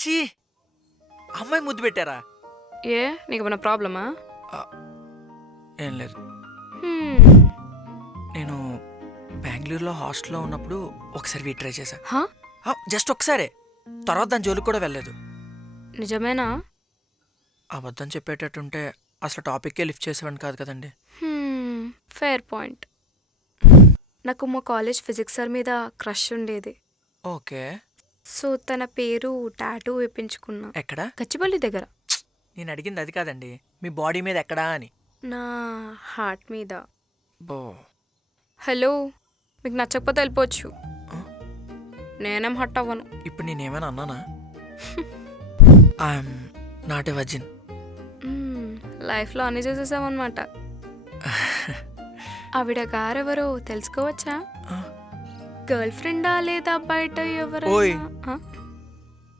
చీ, అమ్మాయి ముద్దు పెట్టారా? ఏ నీకు ఏమైనా ప్రాబ్లమా? ఏం లేదు. నేను బెంగళూరులో హాస్టల్లో ఉన్నప్పుడు ఒకసారి వీటి ట్రై చేశా. జస్ట్ ఒకసారే, తర్వాత దాని జోలికి కూడా వెళ్ళలేదు. నిజమేనా? అబద్ధం చెప్పేటట్టుంటే అసలు టాపిక్కే లిఫ్ట్ చేసేవాడిని కాదు కదండి. Fair point. నాకు మా కాలేజ్ ఫిజిక్స్ సార్ మీద క్రష్ ఉండేది. ఓకే. సో తన పేరు టాటూ వేయించుకున్నా. ఎక్కడ? గచ్చిబౌలి దగ్గర. నేను అడిగింది అది కాదండి, మీ బాడీ మీద ఎక్కడా అని. నా హార్ట్ మీద. బో. హలో, మీకు నచ్చకపోతే వెళ్ళిపోవచ్చు. నేనేం హట్ అవ్వను. ఇప్పుడు నేనేమైనా అన్నానా? I'm not a virgin. లైఫ్లో అన్నీ చేసేసామన్నమాట. ఆవిడ గారెవరో తెలుసుకోవచ్చా? గర్ల్ ఫ్రెండా లేదా బయట ఎవరైనా?